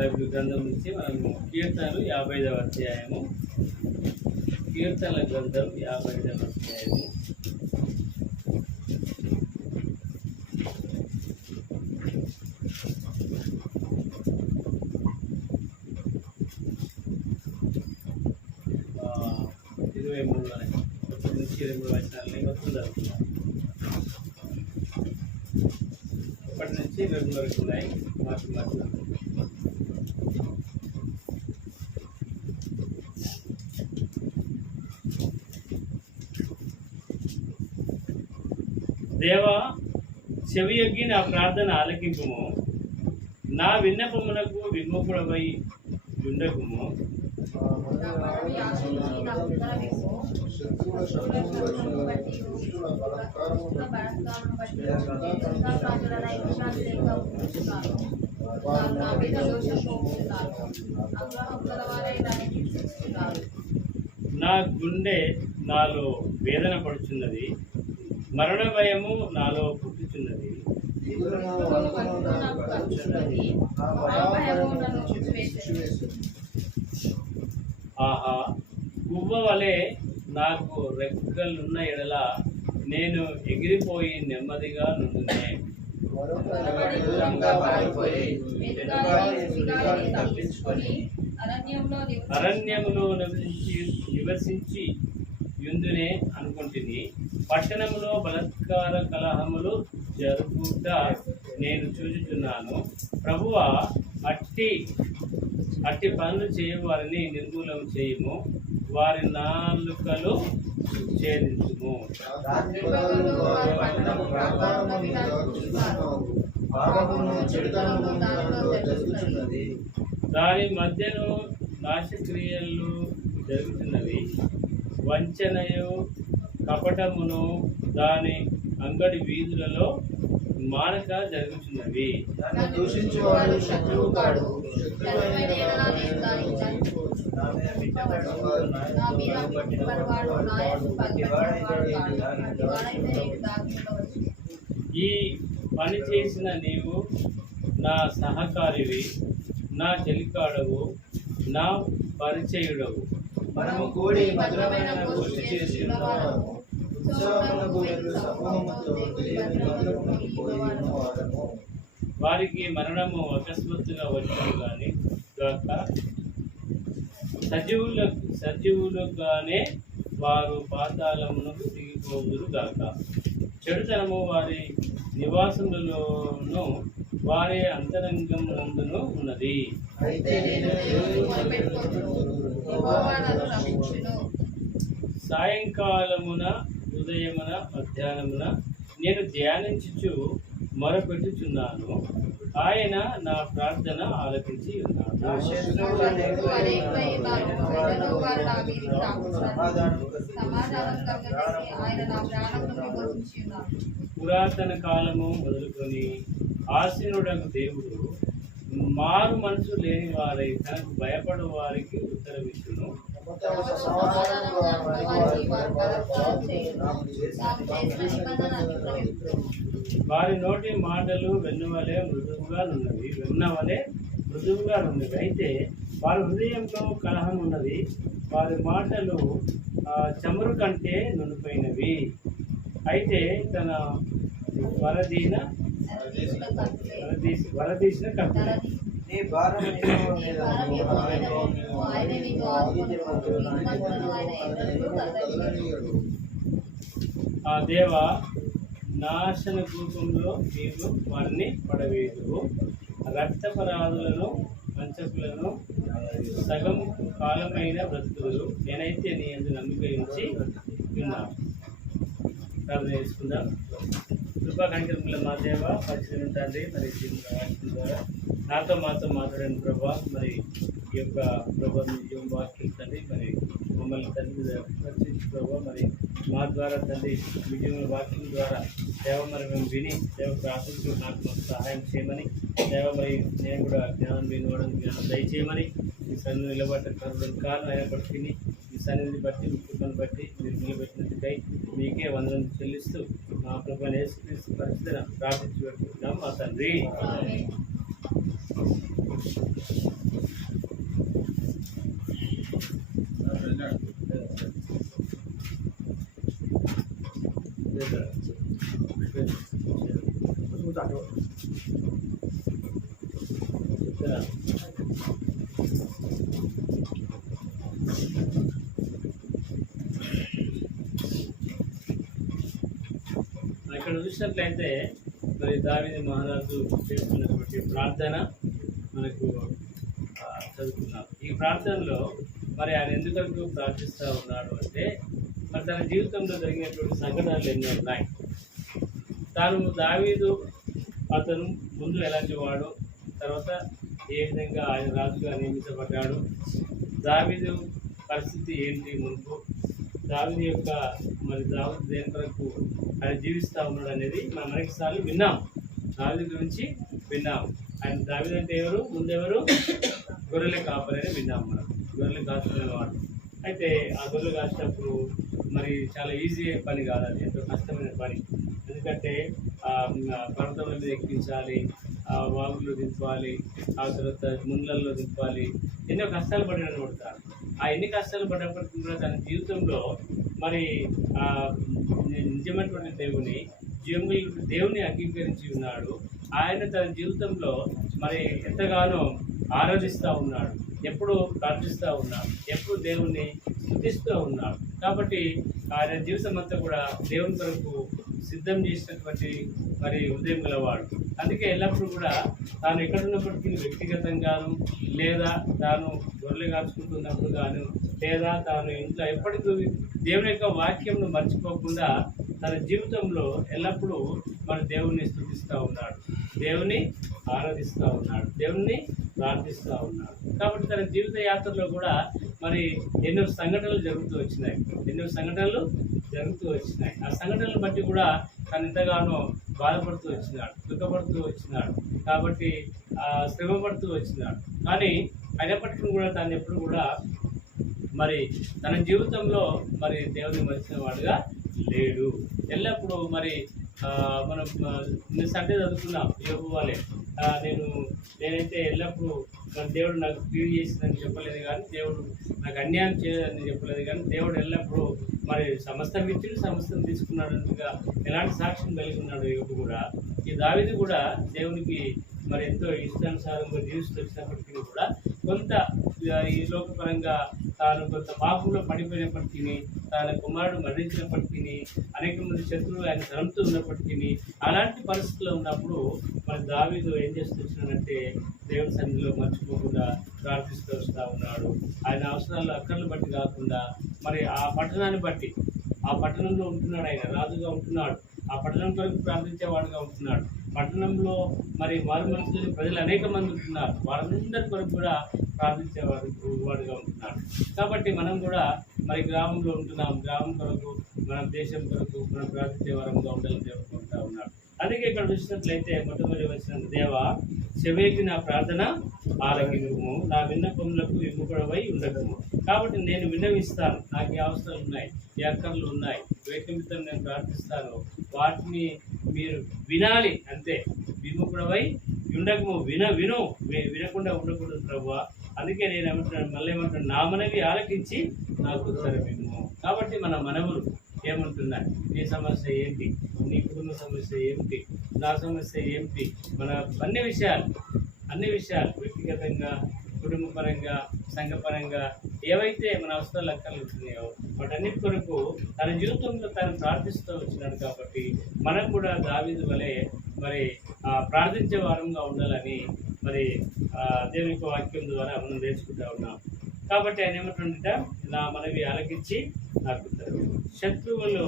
Bible గ్రంథం నుంచి మనము కీర్తనలు 55వ అధ్యాయము, కీర్తనల గ్రంథం 55వ అధ్యాయము. ఇరవై నుంచి 23 వచనాలని మొత్తం జరుగుతున్నాం. 1 నుంచి 23 వరకు ఉన్నాయి. మార్చి దేవా, చెవియొగ్గి నా ప్రార్థన ఆలకింపుము, నా విన్నపమునకు విముఖుడవై ఉండకుము. నా గుండె నాలో వేదన పడుచున్నది, మరణ భయము నాలో పుట్టుచున్నది. ఆహా, గువ్వ వలె నాకు రెక్కలున్న ఎడల నేను ఎగిరిపోయి నెమ్మదిగా నుండునే. అరణ్యములో నివసించి యుందునే అనుకుంటుని, పట్టణములో బలత్కార కలహములు జరుగుట నేను చూచుచున్నాను. ప్రభువా, అట్టి పనులు చేయు వారిని నిర్మూలన చేయుము, వారి నాలుకలు ఛేదించుము. దాని మధ్యను నాశక్రియలు జరుగుతున్నవి, వంచనయు కపటమును దాని అంగడి వీధులలో మానక జరుగుతున్నవి. ఈ పని చేసిన నీవు నా సహకారివి, నా చెలికాడవు, నా పరిచయుడవు. మనము కూడి మధురమైన గోష్ఠి చేసి ఉన్నాము. వారికి మరణము అకస్మాత్తుగా వచ్చాను గాని గాక, సజీవులుగానే వారు పాతాళమునకు దిగిపోదురు గాక. చెడుతనము వారి నివాసములలోను వారి అంతరంగమునందును ఉన్నది. సాయంకాలమున, ఉదయమున, మధ్యాహ్నమున నేను ధ్యానించుచు మొరపెట్టుచున్నాను. ఆయన నా ప్రార్థన ఆలకించి ఉన్నాడు. పురాతన కాలము మొదలుకొని ఆసీనుడకు దేవుడు మారు మనసు లేని వారై తనకు భయపడు వారికి ఉత్తరమిచ్చును. వారి నోటి మాటలు వెన్నవలే మృదువుగా నున్నవి. అయితే వారి హృదయంలో కలహం ఉన్నది, వారి మాటలు చమురు కంటే నునుపైనవి. అయితే తన వరదీసిన కత్తి. ఆ దేవా, నాశన కూపంలో నీవు వారిని పడవేదువు. రక్తపరాధులను, వంచకులను సగం కాలమైన బ్రతుకులు నేనైతే నీ అందు నమ్మిక ఉంచి ఉన్నాను. ప్రార్థన చేసుకుందాం. కృపాకనికరముల మా దేవ, పరిశీలన తండ్రి, మరి ద్వారా నాతో మాతో మాట్లాడిన ప్రభా, మరి ఈ యొక్క ప్రభా నిజం వాక్యం తండ్రి, మరి మమ్మల్ని తండ్రి పరిశీలించి ప్రభా, మరి మా ద్వారా తండ్రి విజయం వాక్యం ద్వారా దేవ మరి మేము విని దేవ ప్రార్థించు నాకు సహాయం చేయమని, దేవ మరి నేను కూడా జ్ఞానం వినవడం జ్ఞానం దయచేయమని, ఈ సన్నిధి నిలబడ్డ కారణం అయినప్పటికీ ఈ సన్నిధిని బట్టి మీ కృపను బట్టి మీరు నిలబెట్టినట్టుకై మీకే వందనం చెల్లిస్తూ మా ప్రభువైన యేసుక్రీస్తు పరిశుద్ధ ప్రార్థించి పెట్టుకుంటున్నాం మా తండ్రి. ఇక్కడ చూసినట్లయితే మరి దావీదు మహారాజు చేస్తున్నటువంటి ప్రార్థన మనకు చదువుకున్నాం. ఈ ప్రార్థనలో మరి ఆయన ఎందుకంటూ ప్రార్థిస్తూ ఉన్నాడు అంటే మరి తన జీవితంలో జరిగినటువంటి సంఘటనలు ఎన్నో ఉన్నాయి. దావీదు అతను ముందు ఎలాంటి వాడు, తర్వాత ఏ విధంగా ఆయన రాజుగా నియమించబడ్డాడు, దావీదు పరిస్థితి ఏంటి మునుపు, దావీదు యొక్క దావీదు దేని వరకు ఆయన జీవిస్తూ ఉన్నాడు అనేది మనం అనేక సార్లు విన్నాం. దావీదు గురించి విన్నాం. ఆయన దావీదు అంటే ఎవరు, ముందెవరు, గొర్రెల కాపరి అని విన్నాం. మనం గొర్రెలు కాచుకునేవాడు. అయితే ఆ గొర్రెలు కాసినప్పుడు మరి చాలా ఈజీ పని కాదు, అది ఎంతో కష్టమైన పని. ఎందుకంటే పర్వతం మీద ఎక్కించాలి, వాగుల్లో దింపాలి, ఆ తర్వాత ముండ్లల్లో దింపాలి, ఎన్నో కష్టాలు పడినట్టు పడతారు. ఆ ఎన్ని కష్టాలు పడినప్పటికీ కూడా తన జీవితంలో మరి నిజమైనటువంటి దేవుని అంగీకరించి ఉన్నాడు. ఆయన తన జీవితంలో మరి ఎంతగానో ఆరాధిస్తూ ఉన్నాడు, ఎప్పుడు ప్రార్థిస్తూ ఉన్నాడు, ఎప్పుడు దేవుణ్ణి స్తుతిస్తూ ఉన్నాడు. కాబట్టి ఆయన జీవితం అంతా కూడా దేవుని కొరకు సిద్ధం చేసినటువంటి మరి హృదయం గలవాడు. అందుకే ఎల్లప్పుడూ కూడా తాను ఎక్కడున్నప్పటికీ వ్యక్తిగతంగాను, లేదా తాను గొర్రెలు కాచుకుంటున్నప్పుడు గాను, లేదా తాను ఇంట్లో ఎప్పటికీ దేవుని యొక్క వాక్యంను మర్చిపోకుండా తన జీవితంలో ఎల్లప్పుడూ మన దేవుణ్ణి స్తుతిస్తూ ఉన్నాడు, దేవుని ఆరాధిస్తూ ఉన్నాడు, దేవుణ్ణి ప్రార్థిస్తూ ఉన్నాడు. కాబట్టి తన జీవిత యాత్రలో కూడా మరి ఎన్నో సంఘటనలు జరుగుతూ వచ్చినాయి. ఆ సంఘటనలు బట్టి కూడా తను ఎంతగానో బాధపడుతూ వచ్చినాడు, దుఃఖపడుతూ వచ్చినాడు, కాబట్టి శ్రమ పడుతూ వచ్చినాడు. కానీ అయినప్పటికీ కూడా తాను ఎప్పుడు కూడా మరి తన జీవితంలో మరి దేవుని మరిచిన వాడుగా లేడు. ఎల్లప్పుడూ మరి మనం సండే చదువుకున్నాం యోబు వాళ్ళే, నేనైతే ఎల్లప్పుడూ మన దేవుడు నాకు క్లియర్ చేసిందని చెప్పలేదు, కానీ దేవుడు నాకు అన్యాయం చేయదని చెప్పలేదు, కానీ దేవుడు ఎల్లప్పుడూ మరి సమస్తం ఇచ్చి సమస్తం తీసుకున్నాడుగా ఎలాంటి సాక్ష్యం కలిగి ఉన్నాడు యోబు కూడా. ఈ దావీదు కూడా దేవునికి మరి ఎంతో ఇష్టానుసారంగా జీవిస్తూ వచ్చినప్పటికీ కూడా కొంత ఈ లోకపరంగా తాను కొంత పాపంలో పడిపోయినప్పటికీ, తన కుమారుడు మరణించినప్పటికీ, అనేక మంది శత్రువులు ఆయన తరంతో ఉన్నప్పటికీ, అలాంటి పరిస్థితుల్లో ఉన్నప్పుడు మరి దావీదు ఏం చేస్తూ వచ్చినాడంటే దేవుని సన్నిధిలో మర్చిపోకుండా ప్రార్థిస్తూ వస్తూ ఉన్నాడు. ఆయన అవసరాలు అక్కర్లు బట్టి కాకుండా మరి ఆ పట్టణాన్ని బట్టి, ఆ పట్టణంలో ఉంటున్నాడు, ఆయన రాజుగా ఉంటున్నాడు, ఆ పట్టణం కొరకు ప్రార్థించేవాడుగా ఉంటున్నాడు. పట్టణంలో మరి మారు మనసులోని ప్రజలు అనేక మంది ఉంటున్నారు, వారందరి కొరకు కూడా వాడుగా ఉంటున్నాడు. కాబట్టి మనం కూడా మరి గ్రామంలో ఉంటున్నాం, గ్రామం కొరకు, మన దేశం కొరకు మనం ప్రార్థించే వారంగా ఉండాలని చెప్పుకుంటా ఉన్నాడు. అందుకే ఇక్కడ చూసినట్లయితే మొట్టమొదటి వచ్చిన దేవా, చెవేకి నా ప్రార్థన ఆలకించుము, నా విన్నపములకు విముఖుడవై ఉండకము. కాబట్టి నేను విన్నవిస్తాను, నాకు ఈ అవసరాలు ఉన్నాయి, ఈ అక్కర్లు ఉన్నాయి, వేకమితం నేను ప్రార్థిస్తాను, వాటిని మీరు వినాలి అంతే. విముఖుడవై ఉండకము, వినకుండా ఉండకూడదు ప్రభువా. అందుకే నేను ఏమంటున్నాను, మళ్ళీ ఏమంటున్నాను, నా మనవి ఆలకించి నాకు ఉత్తరం ఇవ్వు. కాబట్టి మన మనవులు ఏమంటున్నారు, నీ సమస్య ఏంటి, నీ కుటుంబ సమస్య ఏమిటి, నా సమస్య ఏమిటి, మన అన్ని విషయాలు వ్యక్తిగతంగా, కుటుంబపరంగా, సంఘపరంగా ఏవైతే మన అవసరాలు అక్కర్లు ఉంటున్నాయో వాటన్నిటి కొరకు తన జీవితంలో తను ప్రార్థిస్తూ వచ్చినాడు. కాబట్టి మనం కూడా దావీదు వలె మరి ప్రార్థించే వారంగా ఉండాలని మరి దేవుని యొక్క వాక్యం ద్వారా మనం నేర్చుకుంటూ ఉన్నాం. కాబట్టి ఆయన ఏమంటుంట, నా మనవి ఆలకించి నాకు శత్రువులు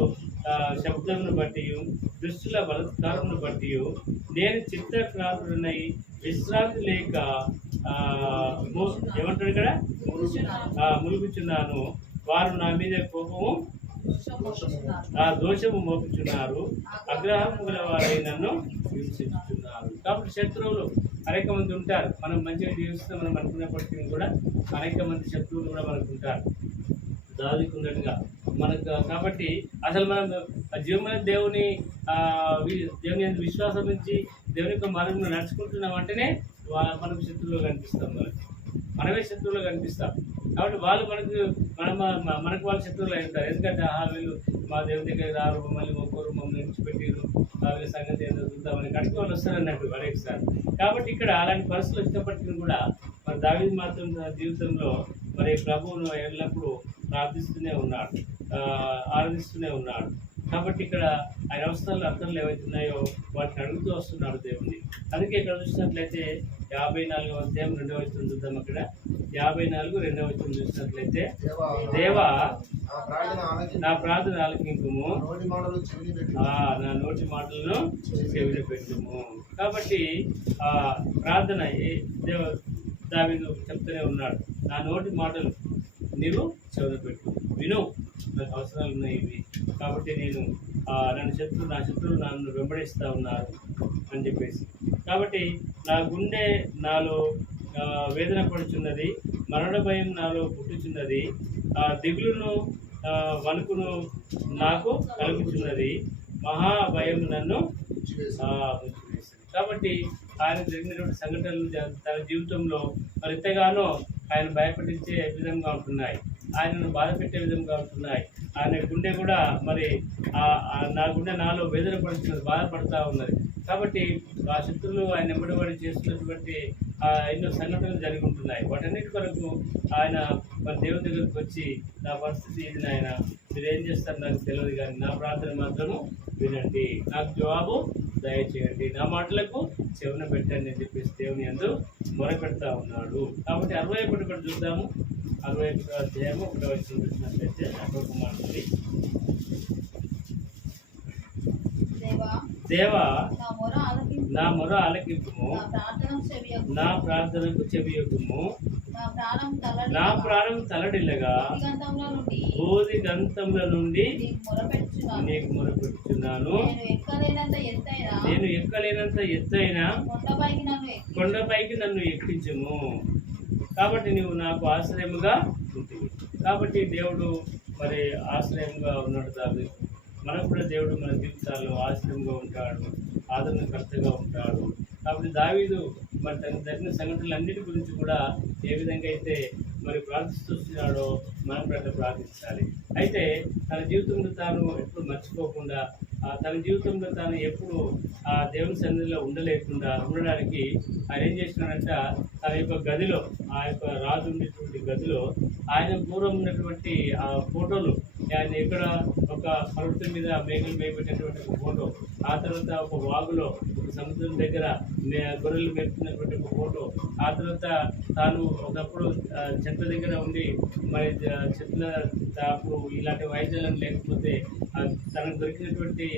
శబ్దమును బట్టి, దుష్టుల బలత్కారమును బట్టి నేను చిత్తక్రాంతుడనై విశ్రాంతి లేక ఏమంటాడు ఇక్కడ, ములుగుచున్నాను. వారు నా మీద కోపము దోషము మోపుచున్నారు, అగ్రహము గల వారై నన్ను హింసిస్తున్నారు. కాబట్టి శత్రువులు అనేక మంది ఉంటారు. మనం మంచిగా జీవిస్తే మనం అనుకున్నప్పటికీ కూడా అనేక మంది శత్రువులు కూడా మనకు ఉంటారు, దాదుకున్నట్టుగా మనకు. కాబట్టి అసలు మనం జీవమైన దేవుని విశ్వాసం నుంచి దేవుని యొక్క మార్గంలో నడుచుకుంటున్నాం అంటేనే మనకు శత్రువులు కనిపిస్తాం, మనమే శత్రువులు కనిపిస్తాం. కాబట్టి వాళ్ళు మనకు వాళ్ళ శత్రువులు అయి ఉంటారు. ఎందుకంటే వీళ్ళు మా దేవుని దగ్గర రారు, మమ్మల్ని మొక్కరు, మమ్మల్ని విడిచిపెట్టారు, వాళ్ళ సంగతి ఏదో చూద్దామని కడికి వాళ్ళు వస్తారన్నట్టు అనేకసారి. కాబట్టి ఇక్కడ అలాంటి పరిస్థితులు వచ్చినప్పటికీ కూడా మరి దావీదు మాత్రం తన జీవితంలో మరి ప్రభువును ఎల్లప్పుడూ ప్రార్థిస్తూనే ఉన్నాడు, ఆరాధిస్తూనే ఉన్నాడు. కాబట్టి ఇక్కడ ఆయన అవసరాలు అర్థాలు ఏవైతే ఉన్నాయో వాటిని అడుగుతూ వస్తున్నాడు దేవుణ్ణి. అందుకే ఇక్కడ చూసినట్లయితే 54వ అధ్యాయం 2వ వచనం చూద్దాం. అక్కడ 54 2వ వచనం చూసినట్లయితే, దేవా నా ప్రార్థన ఆలకింపుము, నా నోటి మాటలను చెవిలో పెట్టుము. కాబట్టి ప్రార్థన దావీదు చెప్తూనే ఉన్నాడు, నా నోటి మాటలు నీవు చెవిలో పెట్టు, విను, నాకు అవసరాలు ఉన్నాయి ఇవి. కాబట్టి నేను నా శత్రువులు నన్ను వెంబడిస్తూ ఉన్నారు అని చెప్పేసి. కాబట్టి నా గుండె నాలో వేదన పడుచున్నది, మరణ భయం నాలో పుట్టుచున్నది, దిగులును వణుకును నాకు కలుగుతున్నది, మహాభయం నన్ను ముంచివేసింది. కాబట్టి ఆయన జరిగినటువంటి సంఘటనలు తన జీవితంలో మరి ఎంతగానో ఆయన భయపెట్టించే విధంగా ఉంటున్నాయి, ఆయనను బాధ పెట్టే విధంగా ఉంటున్నాయి. ఆయన గుండె కూడా మరి నా గుండె నాలో వేదన పడుతున్నది, బాధపడుతూ ఉన్నది. కాబట్టి ఆ శత్రువులు ఆయన వెంబడి చేస్తున్నటువంటి ఎన్నో సంఘటనలు జరిగి ఉంటున్నాయి. వాటన్నిటి కొరకు ఆయన మన దేవుని దగ్గరికి వచ్చి, నా పరిస్థితి ఇది నాయన, మీరు ఏం చేస్తారు నాకు తెలియదు, కానీ నా ప్రార్థన మాత్రము వినండి, నాకు జవాబు దయచేయండి, నా మాటలకు చెవున పెట్టండి అని చెప్పేసి దేవుని యందు మొరపెడతా ఉన్నాడు. కాబట్టి 61 కూడా చూద్దాము. 61వ అధ్యాయము 1వ వచనం చూసినట్లయితే అక్కడ మాట్లాడి, దేవా నా మొర ఆలకింపుము, నా ప్రార్థనకు చెవియొగ్గుము, నా ప్రాణం తలడిల్లగా బోధి గంతముల నుండి నీకు మొరపెట్టుచున్నాను. నేను ఎక్కలేనంత ఎత్తైన కొండపైకి నన్ను ఎక్కించుము. కాబట్టి నువ్వు నాకు ఆశ్రయముగా ఉంటుంది. కాబట్టి దేవుడు మరి ఆశ్రయంగా ఉన్నాడు. దావీదు మనకు కూడా దేవుడు మన జీవితాల్లో ఆశ్రయంగా ఉంటాడు, ఆదరణకర్తగా ఉంటాడు. కాబట్టి దావీదు మరి తనకు జరిగిన సంఘటనలన్నిటి గురించి కూడా ఏ విధంగా అయితే మరి ప్రార్థిస్తున్నాడో మనం కూడా ప్రార్థించాలి. అయితే తన జీవితంలో తాను ఎప్పుడు మర్చిపోకుండా, తన జీవితంలో తాను ఎప్పుడు ఆ దేవుని సన్నిధిలో ఉండడానికి ఆయన ఏం చేసినాడంట, తన యొక్క గదిలో, ఆ యొక్క రాజు ఉండేటువంటి గదిలో ఆయన పూర్వం ఉన్నటువంటి ఆ ఫోటోలు, ఆయన ఇక్కడ ఒక పర్వతం మీద మేఘలు మేపెట్టినటువంటి ఒక ఫోటో, ఆ తర్వాత ఒక వాగులో ఒక సముద్రం దగ్గర గొర్రెలు మేపుతున్నటువంటి ఒక ఫోటో, ఆ తర్వాత తాను ఒకప్పుడు చెట్ల దగ్గర ఉండి మరి చెట్ల తాపు ఇలాంటి వాయిద్యాలను లేకపోతే తనకు దొరికినటువంటి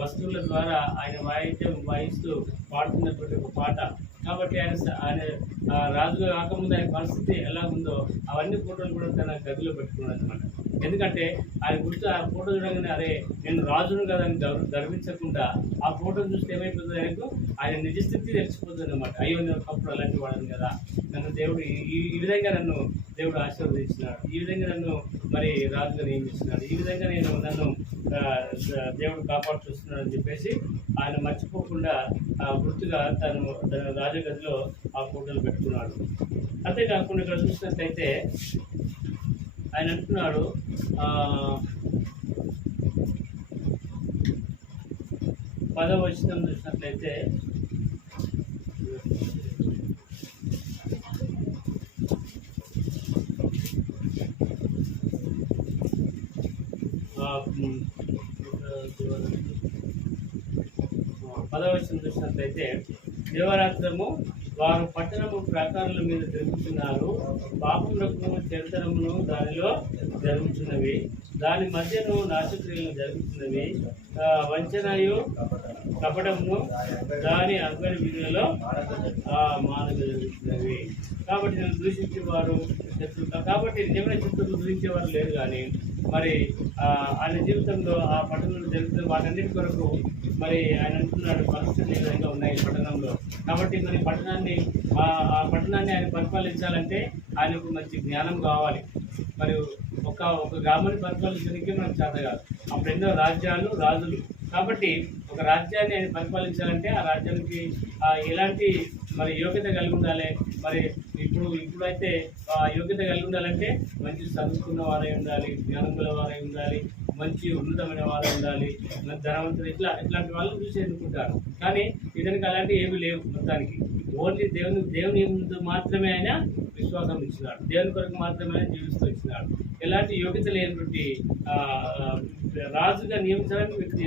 వస్తువుల ద్వారా ఆయన వాయిస్తూ పాడుతున్నటువంటి ఒక పాట. కాబట్టి ఆయన రాజుగా కాకముందు ఆయన పరిస్థితి ఎలా ఉందో అవన్నీ ఫోటోలు కూడా తన గదిలో పెట్టుకున్నాడు అనమాట. ఎందుకంటే ఆయన గుర్తు ఆ ఫోటో చూడగానే, అరే నేను రాజును కదా అని గర్వించకుండా ఆ ఫోటోను చూస్తే ఏమైపోతుంది, ఆయనకు ఆయన నిజస్థితి తెలిసిపోతుంది అనమాట. అయ్యో నేను ఒకప్పుడు అలాంటి వాడను కదా, నన్ను దేవుడు ఈ విధంగా నన్ను దేవుడు ఆశీర్వదించినాడు, ఈ విధంగా నన్ను మరి రాజుగా నియమిస్తున్నాడు, ఈ విధంగా నన్ను దేవుడు కాపాడుతున్నాడు అని చెప్పేసి ఆయన మర్చిపోకుండా గుర్తుగా తన రాజగదిలో ఆ ఫోటోలు పెట్టుకున్నాడు. అంతేకాకుండా ఇక్కడ చూసినట్లయితే ఆయన అంటున్నాడు, 10వ వచనం చూసినట్లయితే, చూసినట్లయితే దేవరాత్రము వారు పట్టణము ప్రాకారాల మీద తిరుగుతున్నారు, పాపములకు చరిత్రమును దానిలో జరుగుతున్నవి, దాని మధ్యను నాశక్రియలు జరుగుతున్నవి, వంచనయు కపటమును దాని అంగడి వీధులలో మానవ జరుగుతున్నవి. కాబట్టి నేను దూషించేవారు శత్రువు, కాబట్టి నిజమైన శత్రువులు దూషించేవారు లేరు. కానీ మరి ఆయన జీవితంలో ఆ పట్టణంలో జరుగుతున్న వాటన్నిటి కొరకు మరి ఆయన అంటున్నాడు, పరిస్థితులు ఏ విధంగా ఉన్నాయి పట్టణంలో. కాబట్టి మరి ఆ పట్టణాన్ని ఆయన పరిపాలించాలంటే ఆయనకు మంచి జ్ఞానం కావాలి, మరి ఒక గ్రామాన్ని పరిపాలించడానికి మనకు చేత కాదు. అప్పుడు ఎన్నో రాజ్యాలు, రాజులు. కాబట్టి ఒక రాజ్యాన్ని ఆయన పరిపాలించాలంటే ఆ రాజ్యానికి ఎలాంటి మరి యోగ్యత కలిగి ఉండాలి. మరి ఇప్పుడైతే యోగ్యత కలిగి ఉండాలంటే మంచి చదువుకున్న వారై ఉండాలి, జ్ఞానం గల వారై ఉండాలి, మంచి ఉన్నతమైన వారై ఉండాలి, ధనవంతులు, ఇట్లాంటి వాళ్ళని చూసి ఎన్నుకుంటారు. కానీ ఇతనికి అలాంటివి ఏమీ లేవు. మొత్తానికి ఓన్లీ దేవుని ముందు మాత్రమే ఆయన విశ్వాసం ఇచ్చినాడు, దేవుని కొరకు మాత్రమే ఆయన జీవిస్తూ ఇచ్చినాడు. ఎలాంటి యోగ్యత లేనటువంటి రాజుగా నియమించడానికి వ్యక్తి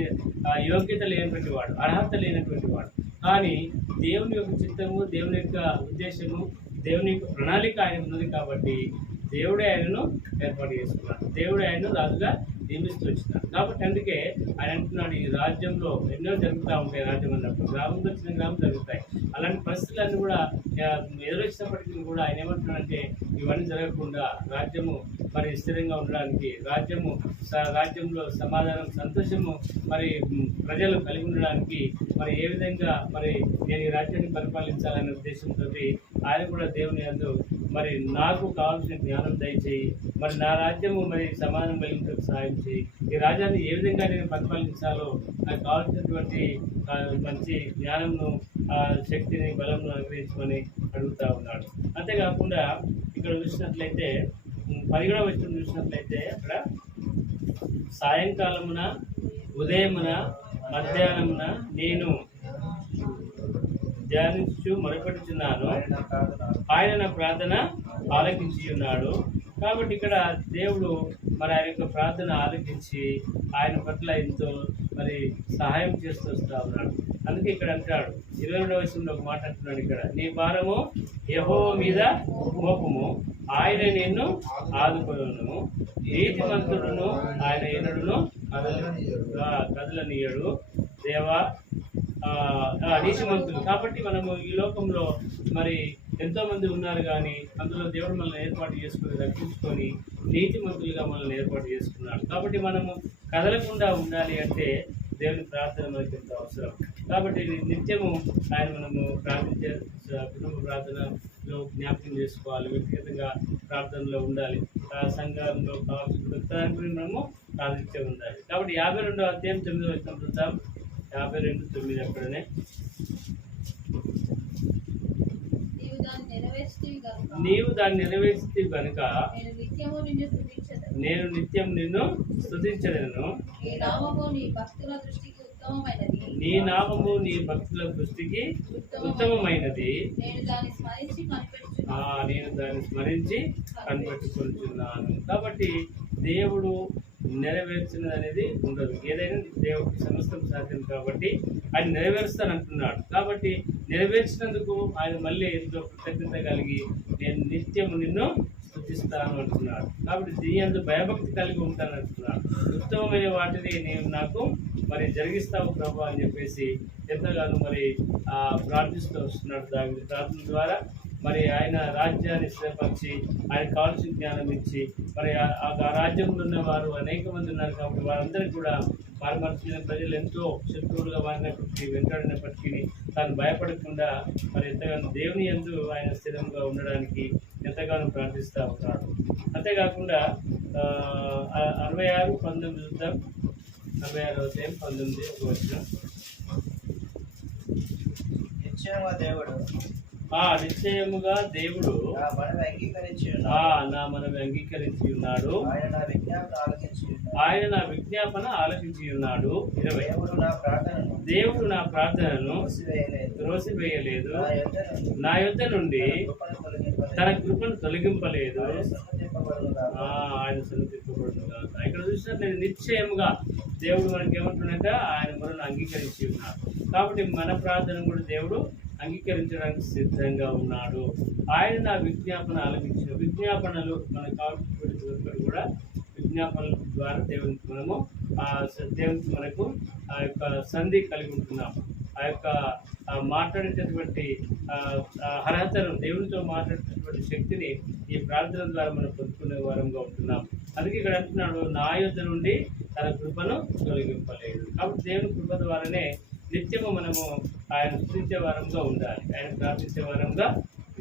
యోగ్యత లేనటువంటి వాడు, అర్హత లేనటువంటి వాడు. కానీ దేవుని యొక్క చిత్తము, దేవుని యొక్క ఉద్దేశము, దేవుని యొక్క ప్రణాళిక ఆయన ఉన్నది కాబట్టి దేవుడే ఆయనను ఏర్పాటు చేసుకున్నాడు, దేవుడే ఆయనను రాజుగా నియమిస్తూ వచ్చినాడు. కాబట్టి అందుకే ఆయన అంటున్నాడు, ఈ రాజ్యంలో ఎన్నో జరుగుతూ ఉంటాయి. రాజ్యం అన్నప్పుడు గ్రామంలో చిన్న గ్రామం జరుగుతాయి. అలాంటి పరిస్థితులన్నీ కూడా ఎదురొచ్చినప్పటికీ కూడా ఆయన ఏమంటున్నాడంటే ఇవన్నీ జరగకుండా రాజ్యము మరి స్థిరంగా ఉండడానికి, రాజ్యంలో సమాధానం, సంతోషము మరి ప్రజలు కలిగి ఉండడానికి మరి ఏ విధంగా మరి నేను ఈ రాజ్యాన్ని పరిపాలించాలనే ఉద్దేశంతో ఆయన కూడా దేవుని యందు మరి నాకు కావాల్సిన జ్ఞానం దయచేయి, మరి నా రాజ్యము మరి సమాధానం కలిగించడానికి సహాయం చేయి, ఈ రాజ్యాన్ని ఏ విధంగా నేను పరిపాలించాలో నాకు కావాల్సినటువంటి మంచి జ్ఞానంను, శక్తిని, బలంను అనుగ్రహించమని అడుగుతూ ఉన్నాడు. అంతేకాకుండా ఇక్కడ చూసినట్లయితే 17వ వచనం చూసినట్లయితే అక్కడ సాయంకాలమున, ఉదయమున, మధ్యాహ్నమున నేను ధ్యానించు మొరపెట్టుచున్నాను, ఆయన నా ప్రార్థన ఆలకించి ఉన్నాడు. కాబట్టి ఇక్కడ దేవుడు మరి ఆయన యొక్క ప్రార్థన ఆలకించి ఆయన పట్ల ఎంతో మరి సహాయం చేస్తూ వస్తూ ఉన్నాడు. అందుకే ఇక్కడ అంటాడు 22వ వచనంలో ఒక మాట అంటున్నాడు, ఇక్కడ నీ భారము యెహోవా మీద మోపము, ఆయన నిన్ను ఆదుకొనును, నీతిమంతుడును ఆయన ఎన్నడును కదలనీయడు. దేవా నీతిమంతులు. కాబట్టి మనము ఈ లోకంలో మరి ఎంతో మంది ఉన్నారు, కానీ అందులో దేవుడు మనల్ని ఏర్పాటు చేసుకుని రక్షించుకొని నీతిమంతులుగా మనల్ని ఏర్పాటు చేసుకున్నాడు. కాబట్టి మనము కదలకుండా ఉండాలి అంటే దేవుని ప్రార్థన మనకి ఎంతో అవసరం. కాబట్టి నిత్యము ఆయన మనము ప్రార్థించే కుటుంబ ప్రార్థనలో జ్ఞాపకం చేసుకోవాలి, వ్యక్తిగతంగా ప్రార్థనలో ఉండాలి, సంఘంలో కావాల్సిన ప్రతిదానికి మనము ప్రార్థించే ఉండాలి. కాబట్టి 52వ అధ్యాయం 9వ వచనం చూద్దాం. 52:9 అక్కడనే నీవు దాన్ని నెరవేర్చి కనుక నేను నిత్యం నిన్ను స్తుతించదను. నీ నామము నీ భక్తుల దృష్టికి ఉత్తమమైనది, నేను దాన్ని స్మరించి కనిపెట్టుకుంటున్నాను. కాబట్టి దేవుడు నెరవేర్చినది అనేది ఉండదు. ఏదైనా దేవుడికి సమస్తం సాధ్యం కాబట్టి ఆయన నెరవేరుస్తానంటున్నాడు. కాబట్టి నెరవేర్చినందుకు ఆయన మళ్ళీ ఎంతో కృతజ్ఞత కలిగి నేను నిత్యము నిన్ను స్తుతిస్తాను అంటున్నాడు. కాబట్టి దీని అందు భయభక్తి కలిగి ఉంటాను అంటున్నాడు. ఉత్తమమైన వాటిని నేను నాకు మరి జరిగిస్తావు ప్రభు అని చెప్పేసి ఎంతగానో మరి ప్రార్థిస్తూ వస్తున్నాడు. దాని ప్రార్థన ద్వారా మరి ఆయన రాజ్యాన్ని స్థిరపరిచి ఆయన కావాల్సిన జ్ఞానం ఇచ్చి మరి ఆ రాజ్యంలో ఉన్న వారు అనేక మంది ఉన్నారు. కాబట్టి వారందరికీ కూడా మారుమర్చిన ప్రజలు ఎంతో శత్రువులుగా మారినప్పటికీ, వెంటాడినప్పటికీ తాను భయపడకుండా మరి ఎంతగానో దేవుని యందు ఆయన స్థిరంగా ఉండడానికి ఎంతగానో ప్రార్థిస్తూ ఉంటాడు. అంతేకాకుండా 66:19 చూద్దాం. 46వ అధ్యాయం 19వ వచనం. నిశ్చయముగా దేవుడు నా మనవి అంగీకరించి ఉన్నాడు, ఆయన నా విజ్ఞాపన ఆలకించి ఉన్నాడు. 20 దేవుడు నా ప్రార్థనను త్రోసివేయలేదు, నా యొద్ద నుండి తన కృపను తొలగింపలేదు, ఆయన సన్నిధింపబడును. ఇక్కడ చూసినట్లయితే నిశ్చయముగా దేవుడు మనకి ఏమంటున్నాక ఆయన మనల్ని అంగీకరించి ఉన్నాడు. కాబట్టి మన ప్రార్థన కూడా దేవుడు అంగీకరించడానికి సిద్ధంగా ఉన్నాడు. ఆయన నా విజ్ఞాపన ఆలకించిన విజ్ఞాపనలు మనకు కావాల్సిన కూడా విజ్ఞాపనల ద్వారా దేవునికి దేవునికి మనకు ఆ యొక్క సంధి కలిగి ఉంటున్నాము. ఆ యొక్క మాట్లాడేటటువంటి అర్హతను, దేవునితో మాట్లాడేటటువంటి శక్తిని ఈ ప్రార్థన ద్వారా మనం పొందుకునే వారంగా ఉంటున్నాం. అందుకే ఇక్కడ అంటున్నాడు, నా యొద్ద నుండి తన కృపను తొలగింపలేదు. కాబట్టి దేవుని కృప ద్వారానే నిత్యము మనము ఆయన స్తుతించే వారంగా ఉండాలి, ఆయన ప్రార్థించే వారంగా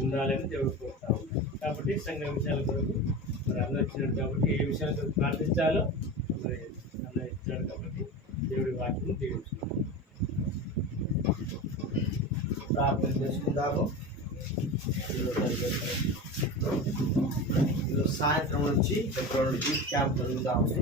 ఉండాలని దేవుడు కోరుతా ఉన్నాడు. కాబట్టి సంఘ విషయాల కొరకు మరి అన్న ఇచ్చినాడు కాబట్టి ఏ విషయాలు ప్రార్థించాలో మరి అన్న ఇచ్చాడు కాబట్టి దేవుడి వాక్యం దీవించుకున్నాం. ప్రార్థన చేసుకుందాము. ఈరోజు సాయంత్రం నుంచి ఫిబ్రవరి క్యాంప్ జరుగుతూ ఉంది.